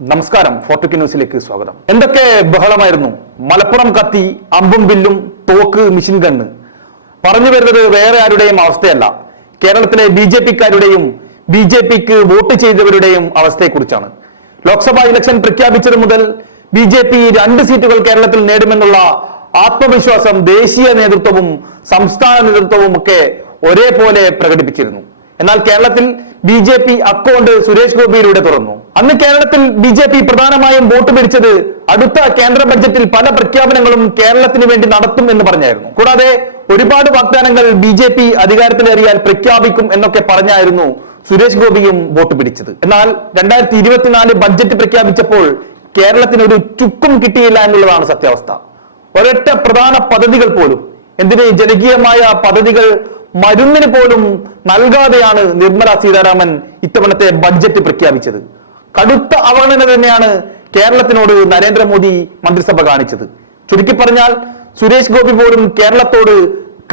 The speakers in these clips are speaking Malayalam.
നമസ്കാരം ഫോർട്ടുക്കി ന്യൂസിലേക്ക് സ്വാഗതം. എന്തൊക്കെ ബഹളമായിരുന്നു? മലപ്പുറം കത്തി അമ്പും ബില്ലും തോക്ക് മിഷിൻ ഗണ്ണ് പറഞ്ഞു വരുന്നത് വേറെ ആരുടെയും അവസ്ഥയല്ല. കേരളത്തിലെ ബി ജെ പിക്കാരുടെയും ബി ജെ പിക്ക് വോട്ട് ചെയ്തവരുടെയും അവസ്ഥയെക്കുറിച്ചാണ്. ലോക്സഭാ ഇലക്ഷൻ പ്രഖ്യാപിച്ചത് മുതൽ ബി ജെ പി രണ്ട് സീറ്റുകൾ കേരളത്തിൽ നേടുമെന്നുള്ള ആത്മവിശ്വാസം ദേശീയ നേതൃത്വവും സംസ്ഥാന നേതൃത്വവും ഒക്കെ ഒരേപോലെ പ്രകടിപ്പിച്ചിരുന്നു. എന്നാൽ കേരളത്തിൽ B J P account Suresh ഗോപിയിലൂടെ തുറന്നു. അന്ന് കേരളത്തിൽ ബി ജെ പി പ്രധാനമായും വോട്ട് പിടിച്ചത് അടുത്ത കേന്ദ്ര ബഡ്ജറ്റിൽ പല പ്രഖ്യാപനങ്ങളും കേരളത്തിന് വേണ്ടി നടത്തും എന്ന് പറഞ്ഞായിരുന്നു. കൂടാതെ ഒരുപാട് വാഗ്ദാനങ്ങൾ ബി ജെ പി അധികാരത്തിലേറിയാൽ പ്രഖ്യാപിക്കും എന്നൊക്കെ പറഞ്ഞായിരുന്നു സുരേഷ് ഗോപിയും വോട്ട് പിടിച്ചത്. എന്നാൽ രണ്ടായിരത്തി ഇരുപത്തിനാല് ബഡ്ജറ്റ് പ്രഖ്യാപിച്ചപ്പോൾ കേരളത്തിന് ഒരു ചുക്കും കിട്ടിയില്ല എന്നുള്ളതാണ് സത്യാവസ്ഥ. ഒരൊറ്റ പ്രധാന പദ്ധതികൾ പോലും എന്തിന് ജനകീയമായ പദ്ധതികൾ മരുന്നിന് പോലും നൽകാതെയാണ് നിർമ്മല സീതാരാമൻ ഇത്തവണത്തെ ബഡ്ജറ്റ് പ്രഖ്യാപിച്ചത്. കടുത്ത അവഗണന തന്നെയാണ് കേരളത്തിനോട് നരേന്ദ്രമോദി മന്ത്രിസഭ കാണിച്ചത്. ചുരുക്കി പറഞ്ഞാൽ സുരേഷ് ഗോപി പോലും കേരളത്തോട്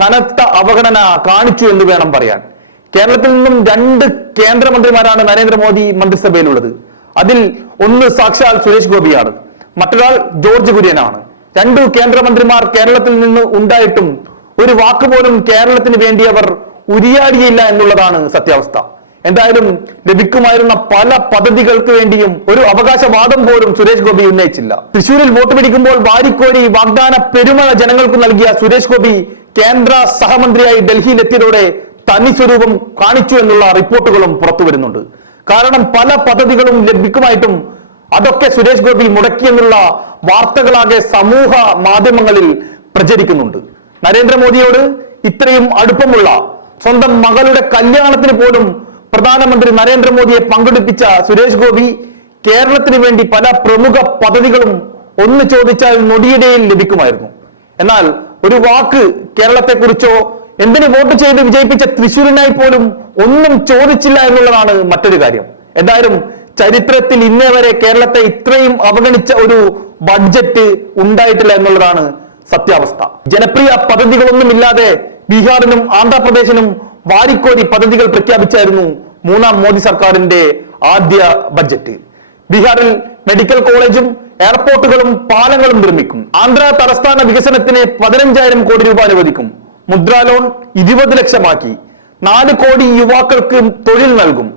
കനത്ത അവഗണന കാണിച്ചു എന്ന് വേണം പറയാൻ. കേരളത്തിൽ നിന്നും രണ്ട് കേന്ദ്രമന്ത്രിമാരാണ് നരേന്ദ്രമോദി മന്ത്രിസഭയിലുള്ളത്. അതിൽ ഒന്ന് സാക്ഷാൽ സുരേഷ് ഗോപിയാണ്. മറ്റൊരാൾ ജോർജ് കുര്യനാണ്. രണ്ടു കേന്ദ്രമന്ത്രിമാർ കേരളത്തിൽ നിന്ന് ഉണ്ടായിട്ടും ഒരു വാക്ക് പോലും കേരളത്തിന് വേണ്ടി അവർ ഉരിയാടിയില്ല എന്നുള്ളതാണ് സത്യാവസ്ഥ. എന്തായാലും ലഭിക്കുമായിരുന്ന പല പദ്ധതികൾക്ക് വേണ്ടിയും ഒരു അവകാശവാദം പോലും സുരേഷ് ഗോപി ഉന്നയിച്ചില്ല. തൃശൂരിൽ വോട്ട് പിടിക്കുമ്പോൾ വാരിക്കോരി വാഗ്ദാന പെരുമഴ ജനങ്ങൾക്ക് നൽകിയ സുരേഷ് ഗോപി കേന്ദ്ര സഹമന്ത്രിയായി ഡൽഹിയിലെത്തിയതോടെ തനി സ്വരൂപം കാണിച്ചു എന്നുള്ള റിപ്പോർട്ടുകളും പുറത്തു വരുന്നുണ്ട്. കാരണം പല പദ്ധതികളും ലഭിക്കുമായിട്ടും അതൊക്കെ സുരേഷ് ഗോപി മുടക്കിയെന്നുള്ള വാർത്തകളാകെ സമൂഹ മാധ്യമങ്ങളിൽ പ്രചരിക്കുന്നുണ്ട്. നരേന്ദ്രമോദിയോട് ഇത്രയും അടുപ്പമുള്ള സ്വന്തം മകളുടെ കല്യാണത്തിന് പോലും പ്രധാനമന്ത്രി നരേന്ദ്രമോദിയെ പങ്കെടുപ്പിച്ച സുരേഷ് ഗോപി കേരളത്തിന് വേണ്ടി പല പ്രമുഖ പദ്ധതികളും ഒന്ന് ചോദിച്ചാൽ നൊടിയിടയിൽ ലഭിക്കുമായിരുന്നു. എന്നാൽ ഒരു വാക്ക് കേരളത്തെക്കുറിച്ചോ എന്തിനു വോട്ട് ചെയ്ത് വിജയിപ്പിച്ച തൃശൂരിനായി പോലും ഒന്നും ചോദിച്ചില്ല എന്നുള്ളതാണ് മറ്റൊരു കാര്യം. എന്തായാലും ചരിത്രത്തിൽ ഇന്നേ വരെ കേരളത്തെ ഇത്രയും അവഗണിച്ച ഒരു ബഡ്ജറ്റ് ഉണ്ടായിട്ടില്ല എന്നുള്ളതാണ് സത്യാവസ്ഥ. ജനപ്രിയ പദ്ധതികളൊന്നും ഇല്ലാതെ ബീഹാറിനും ആന്ധ്രാപ്രദേശിനും വാരിക്കോരി പദ്ധതികൾ പ്രഖ്യാപിച്ചായിരുന്നു മൂന്നാം മോദി സർക്കാരിന്റെ ആദ്യ ബജറ്റ് ബീഹാറിൽ മെഡിക്കൽ കോളേജും എയർപോർട്ടുകളും പാലങ്ങളും നിർമ്മിക്കും. ആന്ധ്ര തലസ്ഥാന വികസനത്തിന് പതിനഞ്ചായിരം കോടി രൂപ അനുവദിക്കും. മുദ്രാ ലോൺ ഇരുപത് ലക്ഷമാക്കി. നാല് കോടി യുവാക്കൾക്ക് തൊഴിൽ നൽകും.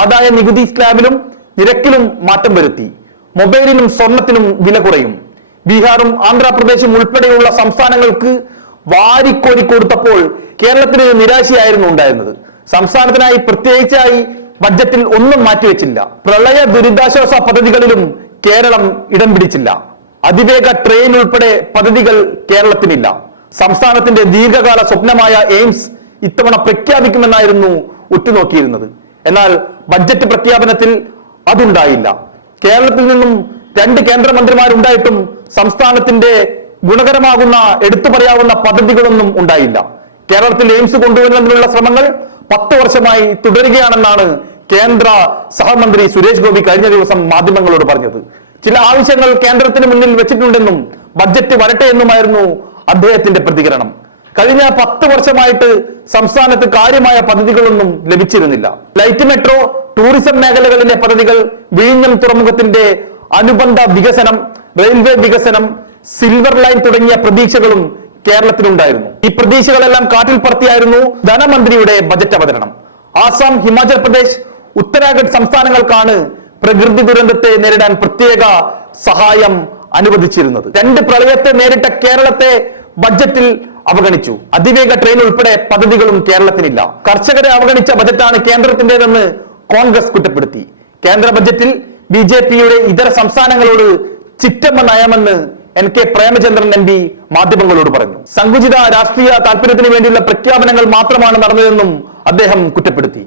ആദായ നികുതി സ്ലാബിലും നിരക്കിലും മാറ്റം വരുത്തി. മൊബൈലിനും സ്വർണത്തിനും വില കുറയും. ബീഹാറും ആന്ധ്രാപ്രദേശും ഉൾപ്പെടെയുള്ള സംസ്ഥാനങ്ങൾക്ക് വാരിക്കോരി കൊടുത്തപ്പോൾ കേരളത്തിന് നിരാശയായിരുന്നു ഉണ്ടായിരുന്നത്. സംസ്ഥാനത്തിനായി പ്രത്യേകിച്ചായി ബഡ്ജറ്റിൽ ഒന്നും മാറ്റിവെച്ചില്ല. പ്രളയ ദുരിതാശ്വാസ പദ്ധതികളിലും കേരളം ഇടം പിടിച്ചില്ല. അതിവേഗ ട്രെയിൻ ഉൾപ്പെടെ പദ്ധതികൾ കേരളത്തിനില്ല. സംസ്ഥാനത്തിന്റെ ദീർഘകാല സ്വപ്നമായ എയിംസ് ഇത്തവണ പ്രഖ്യാപിക്കുമെന്നായിരുന്നു ഉറ്റുനോക്കിയിരുന്നത്. എന്നാൽ ബഡ്ജറ്റ് പ്രഖ്യാപനത്തിൽ അതുണ്ടായില്ല. കേരളത്തിൽ നിന്നും രണ്ട് കേന്ദ്രമന്ത്രിമാരുണ്ടായിട്ടും സംസ്ഥാനത്തിന്റെ ഗുണകരമാകുന്ന എടുത്തു പറയാവുന്ന പദ്ധതികളൊന്നും ഉണ്ടായില്ല. കേരളത്തിൽ എയിംസ് കൊണ്ടുവരുന്നതിനുള്ള ശ്രമങ്ങൾ പത്ത് വർഷമായി തുടരുകയാണെന്നാണ് കേന്ദ്ര സഹമന്ത്രി സുരേഷ് ഗോപി കഴിഞ്ഞ ദിവസം മാധ്യമങ്ങളോട് പറഞ്ഞത്. ചില ആവശ്യങ്ങൾ കേന്ദ്രത്തിന് മുന്നിൽ വെച്ചിട്ടുണ്ടെന്നും ബഡ്ജറ്റ് വരട്ടെ എന്നുമായിരുന്നു അദ്ദേഹത്തിന്റെ പ്രതികരണം. കഴിഞ്ഞ പത്ത് വർഷമായിട്ട് സംസ്ഥാനത്ത് കാര്യമായ പദ്ധതികളൊന്നും ലഭിച്ചിരുന്നില്ല. ലൈറ്റ് മെട്രോ ടൂറിസം മേഖലകളിലെ പദ്ധതികൾ വിഴിഞ്ഞം തുറമുഖത്തിന്റെ അനുബന്ധ വികസനം റെയിൽവേ വികസനം സിൽവർ ലൈൻ തുടങ്ങിയ പ്രതീക്ഷകളും കേരളത്തിലുണ്ടായിരുന്നു. ഈ പ്രതീക്ഷകളെല്ലാം കാറ്റിൽ പറത്തിയായിരുന്നു ധനമന്ത്രിയുടെ ബജറ്റ് അവതരണം. ആസാം ഹിമാചൽ പ്രദേശ് ഉത്തരാഖണ്ഡ് സംസ്ഥാനങ്ങൾക്കാണ് പ്രകൃതി ദുരന്തത്തെ നേരിടാൻ പ്രത്യേക സഹായം അനുവദിച്ചിരുന്നത്. രണ്ട് പ്രളയത്തെ നേരിട്ട കേരളത്തെ ബജറ്റിൽ അവഗണിച്ചു. അതിവേഗ ട്രെയിൻ ഉൾപ്പെടെ പദ്ധതികളും കേരളത്തിനില്ല. കർഷകരെ അവഗണിച്ച ബജറ്റാണ് കേന്ദ്രത്തിന്റേതെന്ന് കോൺഗ്രസ് കുറ്റപ്പെടുത്തി. കേന്ദ്ര ബജറ്റിൽ ബി ജെ പിയുടെ ഇതര സംസ്ഥാനങ്ങളോട് ചിറ്റമ്മ നയമെന്ന് N K Premachandran M P മാധ്യമങ്ങളോട് പറഞ്ഞു. സങ്കുചിത രാഷ്ട്രീയ താല്പര്യത്തിന് വേണ്ടിയുള്ള പ്രഖ്യാപനങ്ങൾ മാത്രമാണ് നടന്നതെന്നും അദ്ദേഹം കുറ്റപ്പെടുത്തി.